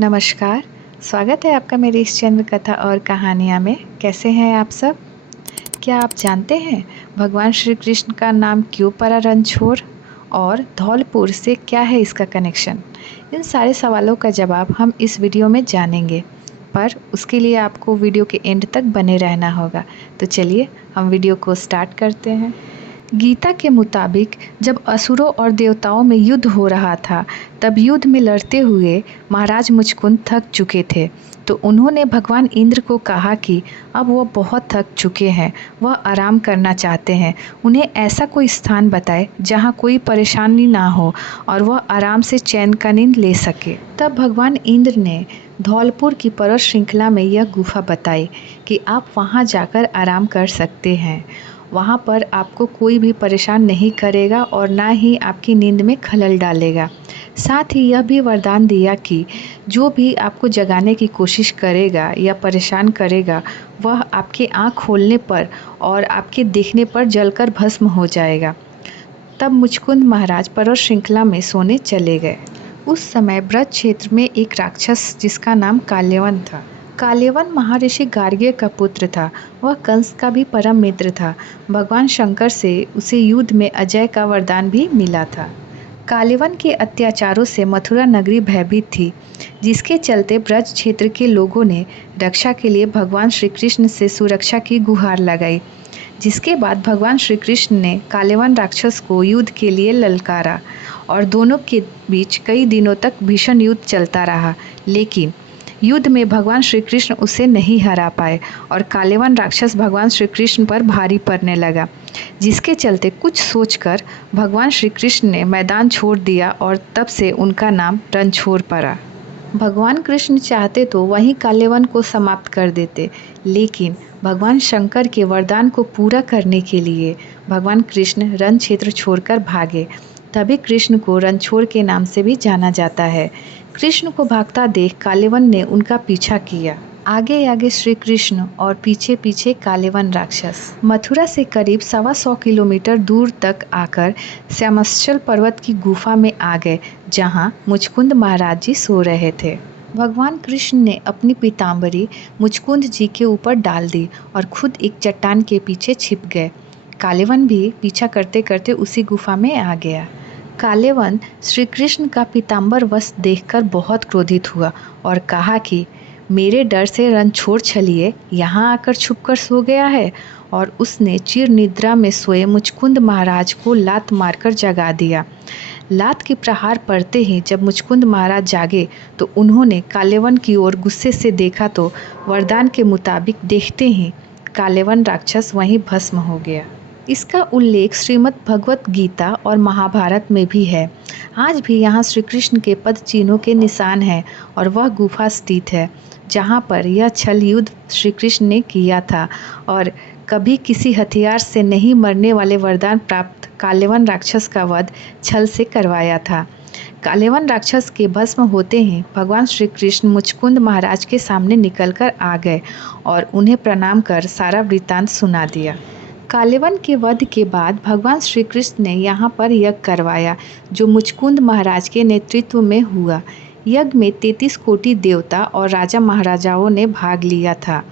नमस्कार, स्वागत है आपका मेरी इस चंद्र कथा और कहानियाँ में। कैसे हैं आप सब? क्या आप जानते हैं भगवान श्री कृष्ण का नाम क्यों पड़ा रणछोड़ और धौलपुर से क्या है इसका कनेक्शन? इन सारे सवालों का जवाब हम इस वीडियो में जानेंगे, पर उसके लिए आपको वीडियो के एंड तक बने रहना होगा। तो चलिए हम वीडियो को स्टार्ट करते हैं। गीता के मुताबिक जब असुरों और देवताओं में युद्ध हो रहा था, तब युद्ध में लड़ते हुए महाराज मुचकुंद थक चुके थे। तो उन्होंने भगवान इंद्र को कहा कि अब वो बहुत थक चुके हैं, वह आराम करना चाहते हैं। उन्हें ऐसा कोई स्थान बताए जहाँ कोई परेशानी ना हो और वह आराम से चैन का नींद ले सके। तब भगवान इंद्र ने धौलपुर की पर्वत श्रृंखला में यह गुफा बताई कि आप वहाँ जाकर आराम कर सकते हैं। वहाँ पर आपको कोई भी परेशान नहीं करेगा और ना ही आपकी नींद में खलल डालेगा। साथ ही यह भी वरदान दिया कि जो भी आपको जगाने की कोशिश करेगा या परेशान करेगा, वह आपकी आँख खोलने पर और आपके देखने पर जलकर भस्म हो जाएगा। तब मुचकुंद महाराज पर्वत श्रृंखला में सोने चले गए। उस समय ब्रज क्षेत्र में एक राक्षस जिसका नाम काल्यवन था। काल्यवन महर्षि गार्ग्य का पुत्र था। वह कंस का भी परम मित्र था। भगवान शंकर से उसे युद्ध में अजय का वरदान भी मिला था। काल्यवन के अत्याचारों से मथुरा नगरी भयभीत थी, जिसके चलते ब्रज क्षेत्र के लोगों ने रक्षा के लिए भगवान श्री कृष्ण से सुरक्षा की गुहार लगाई। जिसके बाद भगवान श्री कृष्ण ने काल्यवन राक्षस को युद्ध के लिए ललकारा और दोनों के बीच कई दिनों तक भीषण युद्ध चलता रहा। लेकिन युद्ध में भगवान श्री कृष्ण उसे नहीं हरा पाए और काल्यवन राक्षस भगवान श्री कृष्ण पर भारी पड़ने लगा, जिसके चलते कुछ सोचकर भगवान श्री कृष्ण ने मैदान छोड़ दिया और तब से उनका नाम रणछोड़ पड़ा। भगवान कृष्ण चाहते तो वहीं काल्यवन को समाप्त कर देते, लेकिन भगवान शंकर के वरदान को पूरा करने के लिए भगवान कृष्ण रण क्षेत्र छोड़कर भागे। तभी कृष्ण को रणछोड़ के नाम से भी जाना जाता है। कृष्ण को भागता देख काल्यवन ने उनका पीछा किया। आगे आगे श्री कृष्ण और पीछे पीछे काल्यवन राक्षस मथुरा से करीब 125 किलोमीटर दूर तक आकर श्यामश्चल पर्वत की गुफा में आ गए, जहां मुचकुंद महाराज जी सो रहे थे। भगवान कृष्ण ने अपनी पीताम्बरी मुचकुंद जी के ऊपर डाल दी और खुद एक चट्टान के पीछे छिप गए। काल्यवन भी पीछा करते करते उसी गुफा में आ गया। काल्यवन श्री कृष्ण का पीताम्बर वस्त्र देखकर बहुत क्रोधित हुआ और कहा कि मेरे डर से रणछोड़ छलिए यहाँ आकर छुपकर सो गया है। और उसने चिर निद्रा में सोए मुचकुंद महाराज को लात मारकर जगा दिया। लात की प्रहार पड़ते ही जब मुचकुंद महाराज जागे तो उन्होंने काल्यवन की ओर गुस्से से देखा तो वरदान के मुताबिक देखते ही काल्यवन राक्षस वहीं भस्म हो गया। इसका उल्लेख श्रीमद् भगवत गीता और महाभारत में भी है। आज भी यहाँ श्री कृष्ण के पद चिन्हों के निशान हैं और वह गुफा स्थित है जहाँ पर यह छल युद्ध श्री कृष्ण ने किया था और कभी किसी हथियार से नहीं मरने वाले वरदान प्राप्त काल्यवन राक्षस का वध छल से करवाया था। काल्यवन राक्षस के भस्म होते ही भगवान श्री कृष्ण मुचकुंद महाराज के सामने निकलकर आ गए और उन्हें प्रणाम कर सारा वृत्तांत सुना दिया। काल्यवन के वध के बाद भगवान श्री कृष्ण ने यहाँ पर यज्ञ करवाया, जो मुचकुंद महाराज के नेतृत्व में हुआ। यज्ञ में 33 कोटि देवता और राजा महाराजाओं ने भाग लिया था।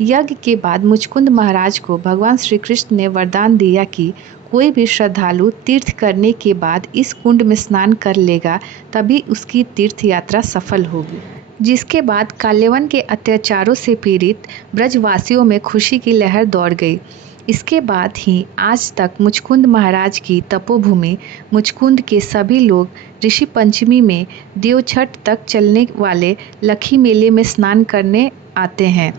यज्ञ के बाद मुचकुंद महाराज को भगवान श्री कृष्ण ने वरदान दिया कि कोई भी श्रद्धालु तीर्थ करने के बाद इस कुंड में स्नान कर लेगा, तभी उसकी तीर्थ यात्रा सफल होगी। जिसके बाद काल्यवन के अत्याचारों से पीड़ित ब्रजवासियों में खुशी की लहर दौड़ गई। इसके बाद ही आज तक मुचकुंद महाराज की तपोभूमि मुचकुंद के सभी लोग ऋषि पंचमी में देवछठ तक चलने वाले लखी मेले में स्नान करने आते हैं।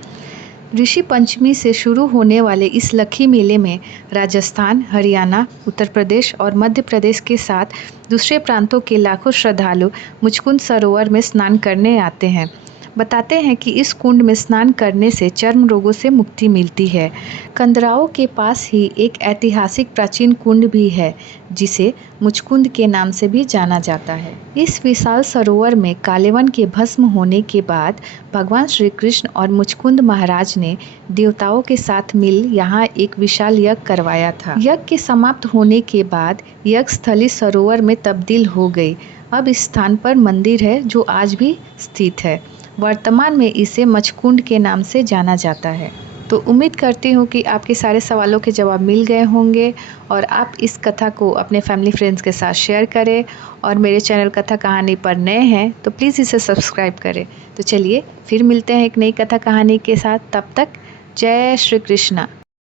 ऋषि पंचमी से शुरू होने वाले इस लखी मेले में राजस्थान, हरियाणा, उत्तर प्रदेश और मध्य प्रदेश के साथ दूसरे प्रांतों के लाखों श्रद्धालु मुचकुंद सरोवर में स्नान करने आते हैं। बताते हैं कि इस कुंड में स्नान करने से चर्म रोगों से मुक्ति मिलती है। कंदराओं के पास ही एक ऐतिहासिक प्राचीन कुंड भी है, जिसे मुचकुंद के नाम से भी जाना जाता है। इस विशाल सरोवर में काल्यवन के भस्म होने के बाद भगवान श्री कृष्ण और मुचकुंद महाराज ने देवताओं के साथ मिल यहाँ एक विशाल यज्ञ करवाया था। यज्ञ के समाप्त होने के बाद यज्ञ स्थली सरोवर में तब्दील हो गई। अब इस स्थान पर मंदिर है जो आज भी स्थित है। वर्तमान में इसे मचकुंड के नाम से जाना जाता है। तो उम्मीद करती हूँ कि आपके सारे सवालों के जवाब मिल गए होंगे और आप इस कथा को अपने फैमिली फ्रेंड्स के साथ शेयर करें। और मेरे चैनल कथा कहानी पर नए हैं तो प्लीज़ इसे सब्सक्राइब करें। तो चलिए फिर मिलते हैं एक नई कथा कहानी के साथ। तब तक जय श्री कृष्णा।